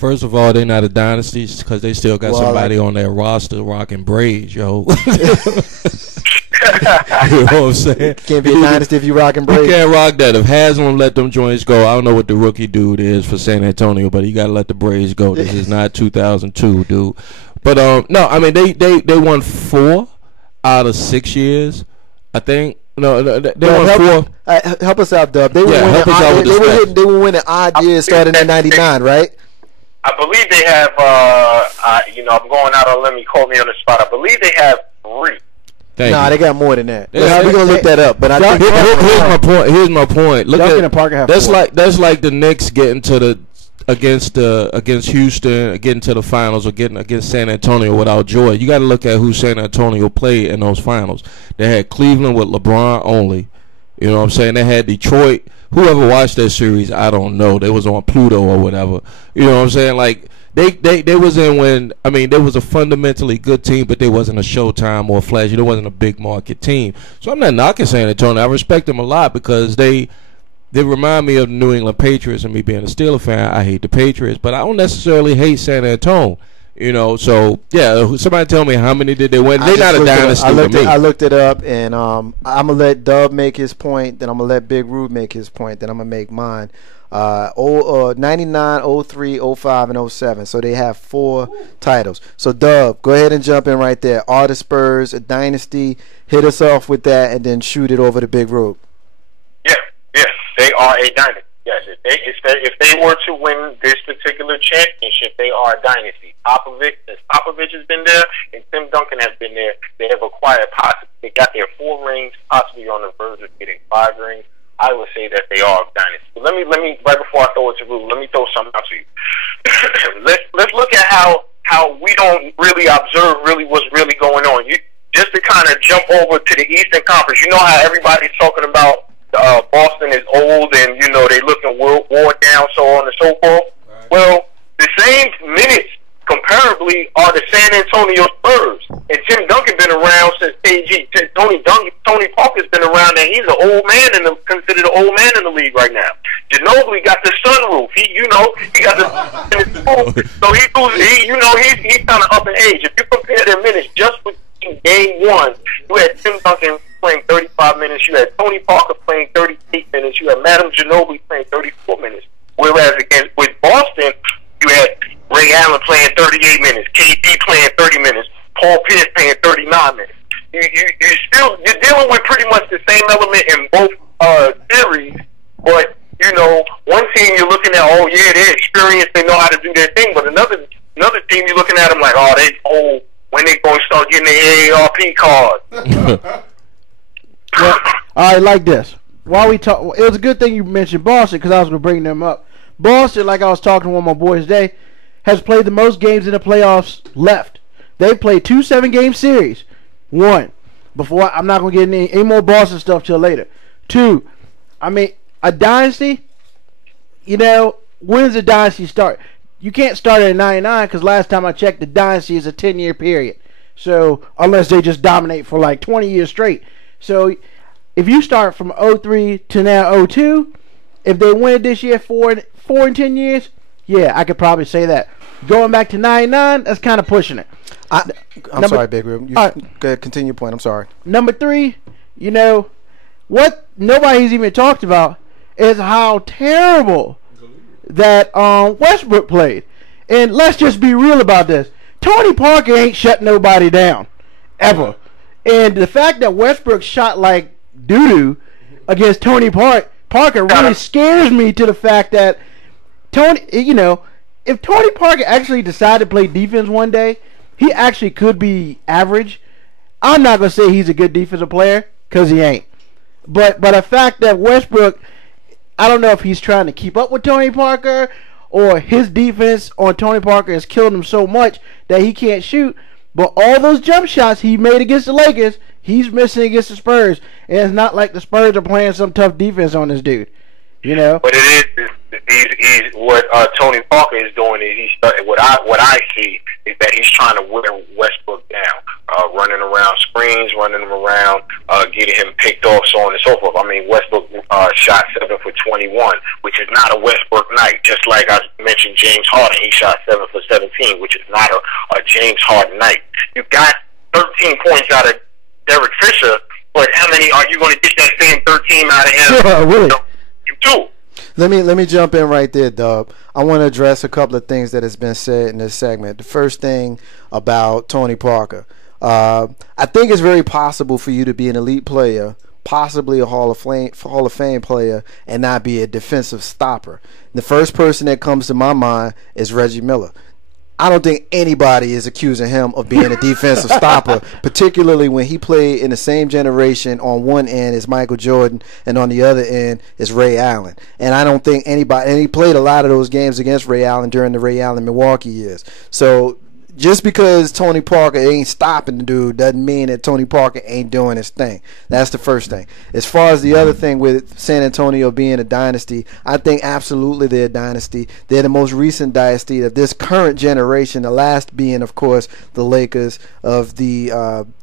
First of all, they're not a dynasty because they still got somebody on their roster rocking braids, yo. You know what I'm saying? Can't be a dynasty if you rocking braids. You can't rock that. If Haslam let them joints go, I don't know what the rookie dude is for San Antonio, but you got to let the braids go. This is not 2002, dude. But no, I mean they won 4 out of 6 years, I think. No, they won 4. Help us out, Dub. They were winning odd years starting in '99, right? I believe they have. I'm going out on. Let me call me on the spot. I believe they have 3. They got more than that. We're gonna look that up. But I think here's my point. Look Duncan and Parker have that's 4. That's like the Knicks getting to the against Houston, getting to the finals, or getting against San Antonio without Joy. You got to look at who San Antonio played in those finals. They had Cleveland with LeBron only. You know what I'm saying? They had Detroit. Whoever watched that series, I don't know. They was on Pluto or whatever. You know what I'm saying? Like they was in when, I mean, they was a fundamentally good team, but they wasn't a Showtime or flashy. They wasn't a big market team. So I'm not knocking San Antonio. I respect them a lot because they remind me of the New England Patriots, and me being a Steelers fan, I hate the Patriots, but I don't necessarily hate San Antonio. You know, so yeah. Somebody tell me how many did they win? They're not a dynasty to me. I looked it up, and I'm gonna let Dub make his point. Then I'm gonna let Big Rube make his point. Then I'm gonna make mine. 99, 03, 05, and 07. So they have 4 titles. So Dub, go ahead and jump in right there. Are the Spurs a dynasty? Hit us off with that, and then shoot it over to Big Rube. Yes, they are a dynasty. Yes, if they were to win this particular championship, they are a dynasty. Popovich has been there, and Tim Duncan has been there. They have acquired they got their 4 rings, possibly on the verge of getting 5 rings. I would say that they are a dynasty. But let me right before I throw it to Rube, let me throw something out to you. let's look at how we don't really observe what's really going on. Just to kind of jump over to the Eastern Conference. You know how everybody's talking about Boston is old and, you know, they looking worn down, so on and so forth. Right. Well, the same minutes comparably are the San Antonio Spurs. And Tim Duncan been around since KG. Tony Parker's been around, and he's an old man considered an old man in the league right now. Ginobili got the sunroof. He got the in his roof. So he's kind of up in age. If you compare their minutes just between game 1, you had Tim Duncan playing 35 minutes. You had Tony Parker playing 38 minutes. You had Madam Ginobili playing 34 minutes. Whereas with Boston, you had Ray Allen playing 38 minutes, KD playing 30 minutes, Paul Pierce playing 39 minutes. You're dealing with pretty much the same element in both series, but you know, one team you're looking at, oh yeah, they're experienced, they know how to do their thing, but another team you're looking at them like, oh, they old. When they going to start getting their AARP card? Well, all right, like this. While we talk, it was a good thing you mentioned Boston because I was going to bring them up. Boston, like I was talking to one of my boys today, has played the most games in the playoffs left. They played 2 7-game series. 1. Before, I'm not going to get any more Boston stuff till later. 2, I mean, a dynasty, you know, when does a dynasty start? You can't start it in 99 because last time I checked, the dynasty is a 10-year period. So, unless they just dominate for like 20 years straight. So, if you start from 03 to now 02, if they win this year 4 in 10 years, yeah, I could probably say that. Going back to 99, that's kind of pushing it. I'm sorry, Big Rube. Go ahead, continue your point. I'm sorry. Number 3, you know, what nobody's even talked about is how terrible that Westbrook played. And let's just be real about this. Tony Parker ain't shut nobody down. Ever. And the fact that Westbrook shot like doo-doo against Tony Parker really scares me to the fact that Tony, you know, if Tony Parker actually decided to play defense one day, he actually could be average. I'm not going to say he's a good defensive player because he ain't. But the fact that Westbrook, I don't know if he's trying to keep up with Tony Parker or his defense on Tony Parker has killed him so much that he can't shoot. But all those jump shots he made against the Lakers, he's missing against the Spurs. And it's not like the Spurs are playing some tough defense on this dude. You know? But it is he's what Tony Parker is doing is what I see is that he's trying to wear Westbrook down, running around screens, running him around, getting him picked off, so on and so forth. I mean, Westbrook shot 7 for 21, which is not a Westbrook night. Just like I mentioned, James Harden, he shot 7 for 17, which is not a James Harden night. You got 13 points out of Derek Fisher, but how many are you going to get that same 13 out of him? Yeah, really. You do. Let me jump in right there, Dub. I want to address a couple of things that has been said in this segment. The first thing about Tony Parker. I think it's very possible for you to be an elite player, possibly a Hall of Fame player, and not be a defensive stopper. The first person that comes to my mind is Reggie Miller. I don't think anybody is accusing him of being a defensive stopper, particularly when he played in the same generation on one end as Michael Jordan and on the other end is Ray Allen. And I don't think anybody, and he played a lot of those games against Ray Allen during the Ray Allen Milwaukee years. So just because Tony Parker ain't stopping the dude doesn't mean that Tony Parker ain't doing his thing. That's the first thing. As far as the other thing with San Antonio being a dynasty, I think absolutely they're a dynasty. They're the most recent dynasty of this current generation, the last being, of course, the Lakers of the,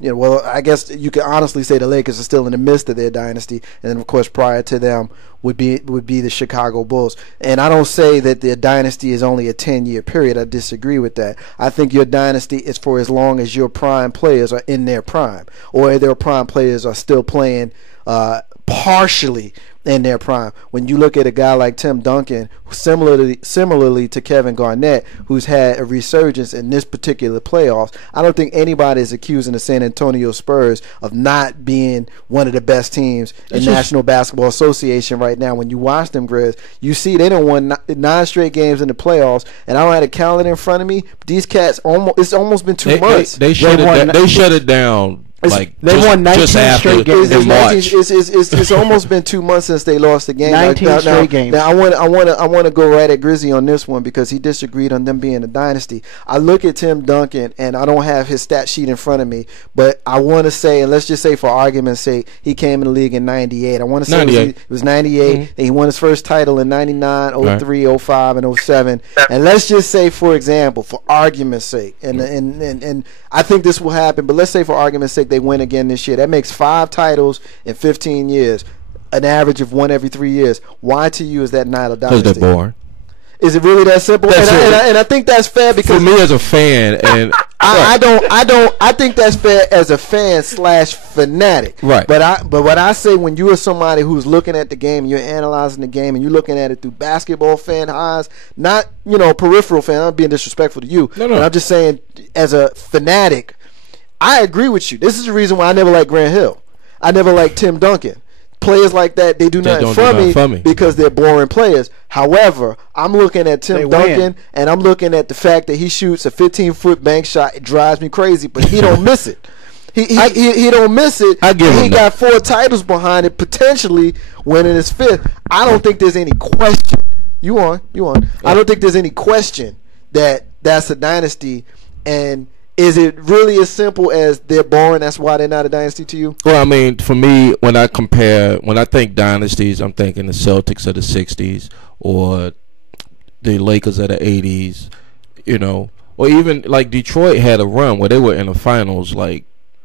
well, I guess you could honestly say the Lakers are still in the midst of their dynasty. And then, of course, prior to them would be the Chicago Bulls. And I don't say that their dynasty is only a 10-year period. I disagree with that. I think your dynasty is for as long as your prime players are in their prime, or their prime players are still playing partially in their prime. When you look at a guy like Tim Duncan, similarly to Kevin Garnett, who's had a resurgence in this particular playoffs, I don't think anybody is accusing the San Antonio Spurs of not being one of the best teams in National Basketball Association right now. When you watch them, Grizz, you see they done won 9 straight games in the playoffs, and I don't have a calendar in front of me. These cats, it's almost been 2 months. They shut it down. Like they won 19 straight games in March. It's almost been 2 months since they lost the game. 19 straight games. Now I want to go right at Grizzy on this one because he disagreed on them being a dynasty. I look at Tim Duncan and I don't have his stat sheet in front of me, but I want to say, and let's just say for argument's sake, he came in the league in '98. I want to say it was '98, and he won his first title in '99, '03, '05, and '07. And let's just say, for example, for argument's sake, and I think this will happen, but let's say for argument's sake they win again this year. That makes 5 titles in 15 years, an average of 1 every 3 years. Why to you is that not a dynasty? Because they're boring. Is it really that simple? And I think that's fair because for me as a fan, and I think that's fair as a fan / fanatic. Right. But what I say, when you are somebody who's looking at the game, you're analyzing the game, and you're looking at it through basketball fan eyes, not peripheral fan. I'm not being disrespectful to you. No. But I'm just saying, as a fanatic, I agree with you. This is the reason why I never liked Grant Hill. I never liked Tim Duncan. Players like that, they do nothing for me because they're boring players. However, I'm looking at Tim Duncan, and I'm looking at the fact that he shoots a 15-foot bank shot. It drives me crazy, but he don't miss it. He don't miss it. He got 4 titles behind it, potentially winning his 5th. I don't think there's any question. You on. I don't think there's any question that that's a dynasty. And is it really as simple as they're boring, that's why they're not a dynasty to you? Well, I mean, for me, when I think dynasties, I'm thinking the Celtics of the 60s or the Lakers of the 80s, or even like Detroit had a run where they were in the finals, like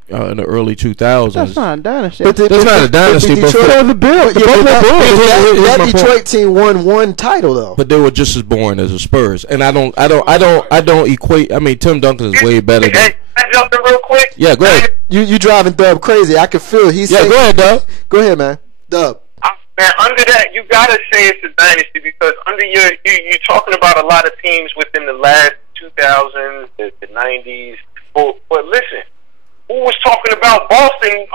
in the early 2000s. That's not a dynasty. That's not a dynasty. But the Bills, that Detroit team won 1 title though. But they were just as boring as the Spurs, and I don't equate. I mean, Tim Duncan is way better than. Can I jump in real quick? Yeah, go ahead. You driving Dub crazy. I can feel he's. Yeah, go ahead, Dub. Go ahead, man. Dub. Man, under that, you gotta say it's a dynasty because under you're talking about a lot of teams within the last 2000s, the 90s. But listen. Who was talking about Boston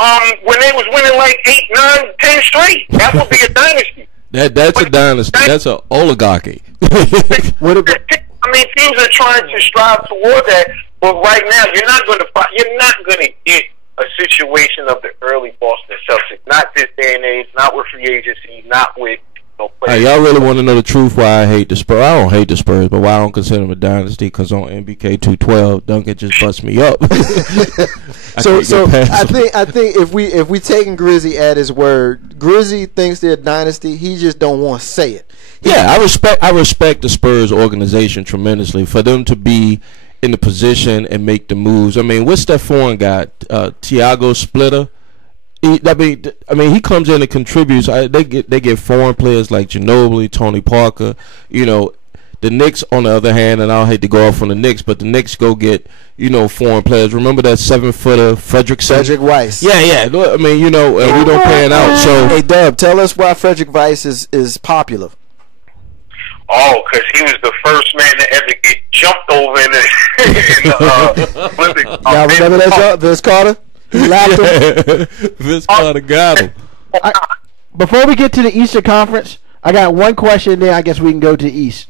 when they was winning like 8, 9, 10 straight? That would be a dynasty. That's a dynasty. That's an oligarchy. What about? I mean, teams are trying to strive toward that, but right now you're not going to get a situation of the early Boston Celtics. Not this day and age. Not with free agency. Not with. Hey, y'all really want to know the truth why I hate the Spurs? I don't hate the Spurs, but why I don't consider them a dynasty? Because on NBK 212, Duncan just bust me up. So I think if we taking Grizzy at his word, Grizzy thinks they're a dynasty. He just don't want to say it. I respect the Spurs organization tremendously for them to be in the position and make the moves. I mean, what Steppin got? Thiago Splitter. He comes in and contributes. They get foreign players like Ginobili, Tony Parker. You know, the Knicks on the other hand, and I hate to go off on the Knicks, but the Knicks go get foreign players. Remember that 7-footer Frederick Weiss? Yeah. I mean, and we don't pan out. So hey, Dub, tell us why Frederick Weiss is popular. Oh, because he was the first man to ever get jumped over in the Olympics. Y'all remember that, Vince Carter? He laughed him. Vince Carter got him. Before we get to the Eastern Conference, I got one question. Then I guess we can go to the East.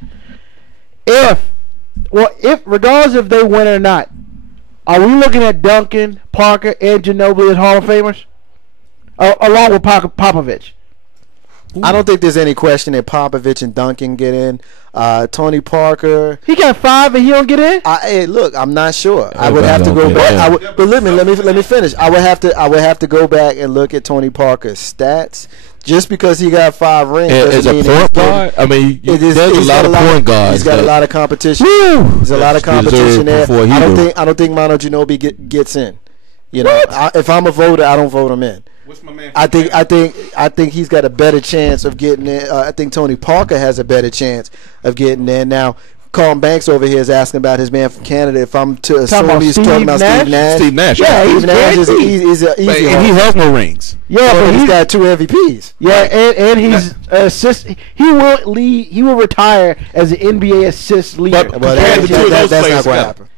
If regardless if they win or not, are we looking at Duncan, Parker, and Ginobili as Hall of Famers, along with Popovich? I don't think there's any question that Popovich and Duncan get in. Tony Parker, he got 5 and he don't get in. Hey, look, I'm not sure. I would have to go back. But let me finish. I would have to go back and look at Tony Parker's stats. Just because he got 5 rings doesn't mean point guard. I mean, there's a lot of point guards. He's got a lot of competition. There's a lot of competition there. I don't think Manu Ginobili gets in. If I'm a voter, I don't vote him in. What's my man? I think he's got a better chance of getting in. I think Tony Parker has a better chance of getting in. Now, Carl Banks over here is asking about his man from Canada. If I'm to assume he's talking about Steve Nash. Steve Nash. Yeah, Steve Nash is he's an easy one. And he has no rings. Yeah, but he's got 2 MVPs. Yeah, and he's assist. He will lead. He will retire as an NBA assist leader. But that's not going to happen.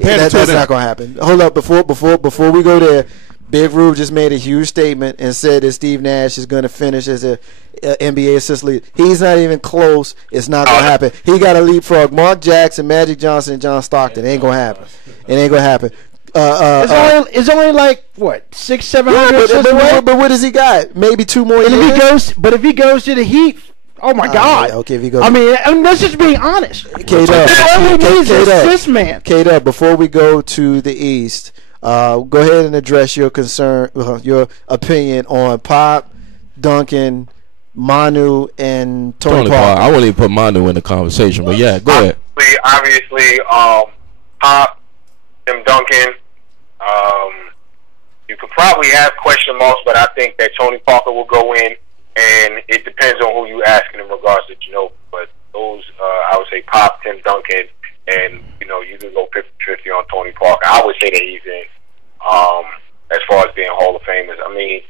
That's not going to happen. Hold up, before we go there. Big Rube just made a huge statement and said that Steve Nash is going to finish as a NBA assist leader. He's not even close. It's not going to happen. He got to leapfrog Mark Jackson, Magic Johnson, and John Stockton. It ain't going to happen. It ain't going to happen. It's only like what 600-700. But what does he got? Maybe 2 more years. If he goes to the Heat, oh my God. Okay, if he goes. I mean, that's just being honest. K-Dub, before we go to the East. Go ahead and address your concern, your opinion on Pop, Duncan, Manu, and Tony Parker. I wouldn't even put Manu in the conversation, but yeah, go ahead. Obviously, Pop, Tim Duncan. You could probably have question marks, but I think that Tony Parker will go in, and it depends on who you asking in regards to Ginobili. But those, I would say, Pop, Tim Duncan, and you can go 50-50 on Tony Parker. I would say that he's in. As far as being Hall of Famers, I mean,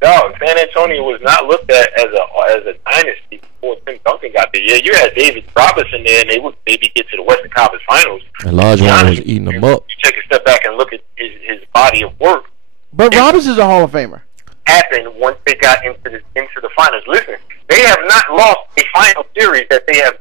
San Antonio was not looked at as a dynasty before Tim Duncan got there. Yeah, you had David Robinson there, and they would maybe get to the Western Conference Finals. And Olajuwon was eating them up. You take a step back and look at his body of work. But Robinson's a Hall of Famer. Happened once they got into the finals. Listen, they have not lost a final series that they have.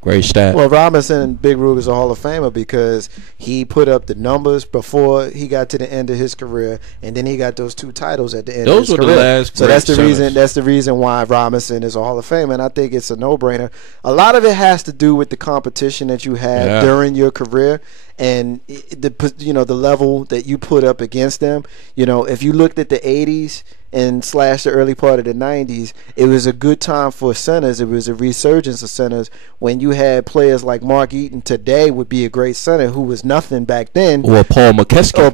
Great stat. Well, Robinson, Big Rube, is a Hall of Famer because he put up the numbers before he got to the end of his career, and then he got those 2 titles at the end of his career. Those were the last. So that's the reason. That's the reason why Robinson is a Hall of Famer, and I think it's a no-brainer. A lot of it has to do with the competition that you had during your career, and the level that you put up against them. If you looked at the '80s and / the early part of the 90s, it was a good time for centers. It was a resurgence of centers when you had players like Mark Eaton today would be a great center who was nothing back then. Or Paul McKeskey.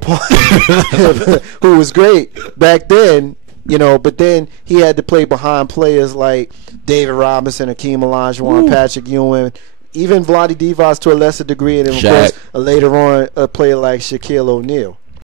Who was great back then, but then he had to play behind players like David Robinson, Hakeem Olajuwon, Patrick Ewing, even Vlade Divac to a lesser degree, and then of course later on a player like Shaquille O'Neal.